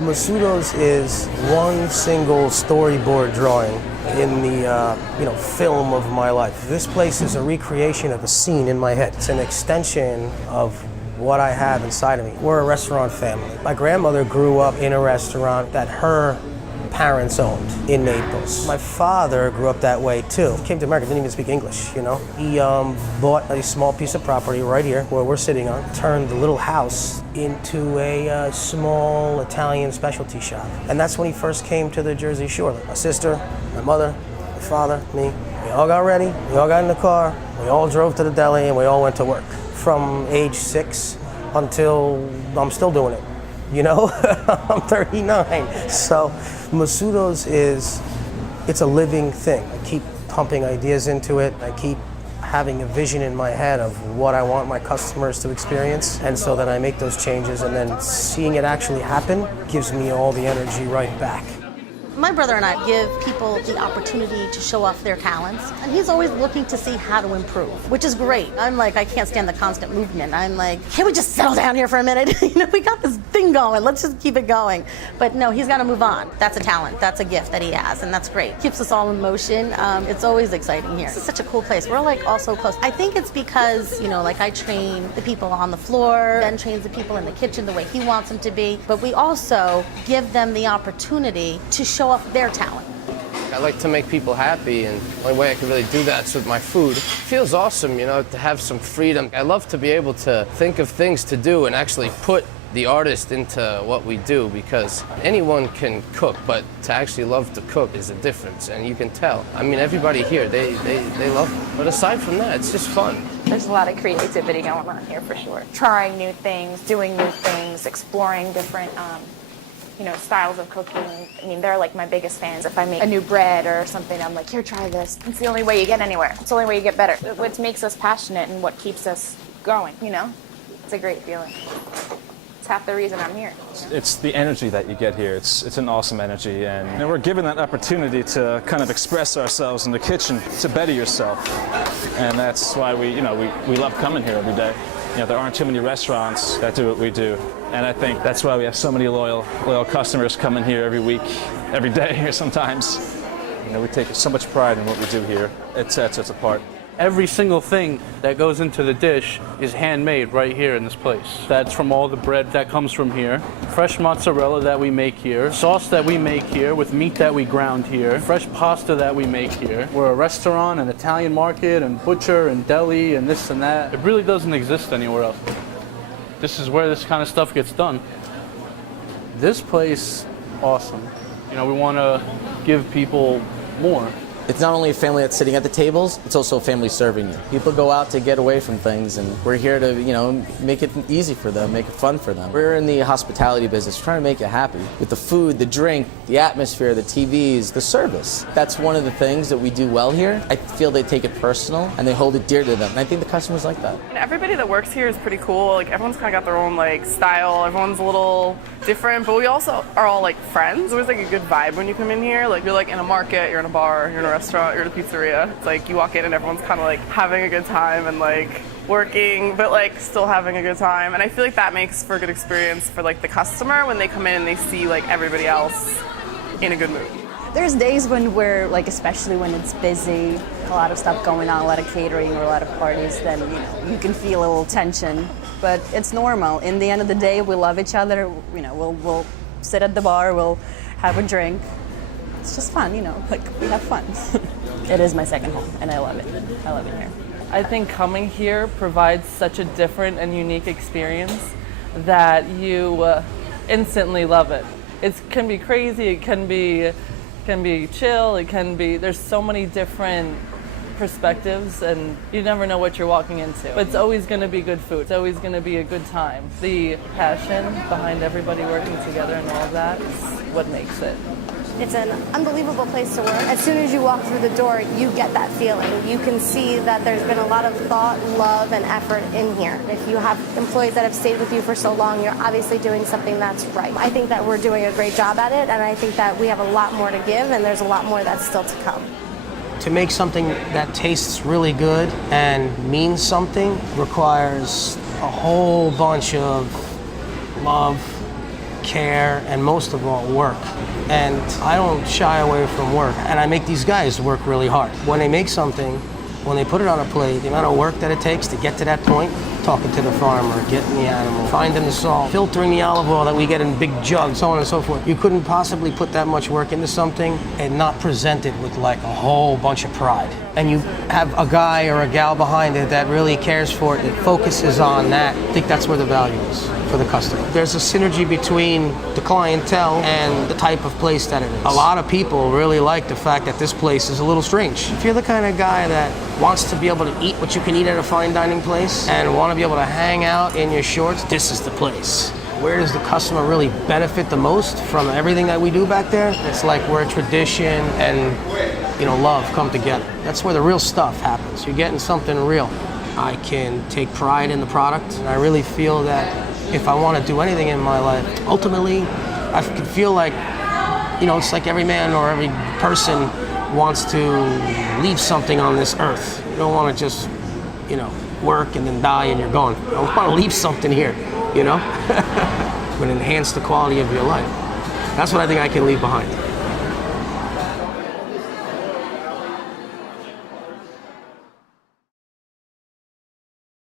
Mossuto's is one single storyboard drawing in the film of my life. This place is a recreation of a scene in my head. It's an extension of what I have inside of me. We're a restaurant family. My grandmother grew up in a restaurant that her parents owned in Naples. My father grew up that way too. He came to America, didn't even speak English, you know. He bought a small piece of property right here where we're sitting on, turned the little house into a small Italian specialty shop. And that's when he first came to the Jersey Shore. My sister, my mother, my father, me, we all got ready, we all got in the car, we all drove to the deli and we all went to work. From age 6 until I'm still doing it. You know, I'm 39. So Mossuto's it's a living thing. I keep pumping ideas into it. I keep having a vision in my head of what I want my customers to experience. And so then I make those changes, and then seeing it actually happen gives me all the energy right back. My brother and I give people the opportunity to show off their talents, and he's always looking to see how to improve, which is great. I'm like, I can't stand the constant movement. I'm like, can't we just settle down here for a minute? You know, we got this thing going, let's just keep it going. But no, he's got to move on. That's a talent, that's a gift that he has, and that's great. Keeps us all in motion. It's always exciting here. This is such a cool place. We're like all so close. I think it's because, you know, like I train the people on the floor, Ben trains the people in the kitchen the way he wants them to be, but we also give them the opportunity to show off their talent. I like to make people happy, and the only way I can really do that's with my food. It feels awesome, you know, to have some freedom. I love to be able to think of things to do and actually put the artist into what we do, because anyone can cook, but to actually love to cook is a difference, and you can tell. I mean, everybody here, they love it. But aside from that, it's just fun. There's a lot of creativity going on here for sure. Trying new things, doing new things, exploring different styles of cooking. I mean, they're like my biggest fans. If I make a new bread or something, I'm like, here, try this. It's the only way you get anywhere. It's the only way you get better. What makes us passionate and what keeps us going, you know? It's a great feeling. It's half the reason I'm here. It's the energy that you get here. It's an awesome energy, and we're given that opportunity to kind of express ourselves in the kitchen, to better yourself. And that's why we love coming here every day. You know, there aren't too many restaurants that do what we do. And I think that's why we have so many loyal customers coming here every week, every day here sometimes. You know, we take so much pride in what we do here. It sets us apart. Every single thing that goes into the dish is handmade right here in this place. That's from all the bread that comes from here, fresh mozzarella that we make here, sauce that we make here with meat that we ground here, fresh pasta that we make here. We're a restaurant, an Italian market, and butcher, and deli, and this and that. It really doesn't exist anywhere else. This is where this kind of stuff gets done. This place, awesome. You know, we want to give people more. It's not only a family that's sitting at the tables, it's also a family serving you. People go out to get away from things, and we're here to, make it easy for them, make it fun for them. We're in the hospitality business, trying to make you happy. With the food, the drink, the atmosphere, the TVs, the service. That's one of the things that we do well here. I feel they take it personal, and they hold it dear to them. And I think the customers like that. Everybody that works here is pretty cool. Like, everyone's kind of got their own, style. Everyone's a little different, but we also are all, friends. There's always, a good vibe when you come in here. You're, in a market, you're in a bar, you're in a restaurant, you're at a pizzeria. It's like you walk in and everyone's kind of having a good time and working, but still having a good time. And I feel like that makes for a good experience for the customer when they come in and they see everybody else in a good mood. There's days when we're especially when it's busy, a lot of stuff going on, a lot of catering or a lot of parties, then you can feel a little tension. But it's normal. In the end of the day, we love each other. We'll sit at the bar, we'll have a drink. It's just fun, we have fun. It is my second home, and I love it. I love it here. I think coming here provides such a different and unique experience that you instantly love it. It can be crazy, it can be chill, there's so many different perspectives, and you never know what you're walking into. But it's always going to be good food. It's always going to be a good time. The passion behind everybody working together and all of that is what makes it. It's an unbelievable place to work. As soon as you walk through the door, you get that feeling. You can see that there's been a lot of thought, love, and effort in here. If you have employees that have stayed with you for so long, you're obviously doing something that's right. I think that we're doing a great job at it, and I think that we have a lot more to give, and there's a lot more that's still to come. To make something that tastes really good and means something requires a whole bunch of love, care, and most of all, work. And I don't shy away from work. And I make these guys work really hard. When they make something, when they put it on a plate, the amount of work that it takes to get to that point, talking to the farmer, getting the animal, finding the salt, filtering the olive oil that we get in big jugs, so on and so forth. You couldn't possibly put that much work into something and not present it with like a whole bunch of pride. And you have a guy or a gal behind it that really cares for it, that focuses on that. I think that's where the value is for the customer. There's a synergy between the clientele and the type of place that it is. A lot of people really like the fact that this place is a little strange. If you're the kind of guy that wants to be able to eat what you can eat at a fine dining place and want to be able to hang out in your shorts, this is the place. Where does the customer really benefit the most from everything that we do back there? It's like where tradition and love come together. That's where the real stuff happens. You're getting something real. I can take pride in the product, and I really feel that if I want to do anything in my life, ultimately, I can feel like, it's like every man or every person wants to leave something on this earth. You don't want to just, work and then die and you're gone. I want to leave something here, would enhance the quality of your life. That's what I think I can leave behind.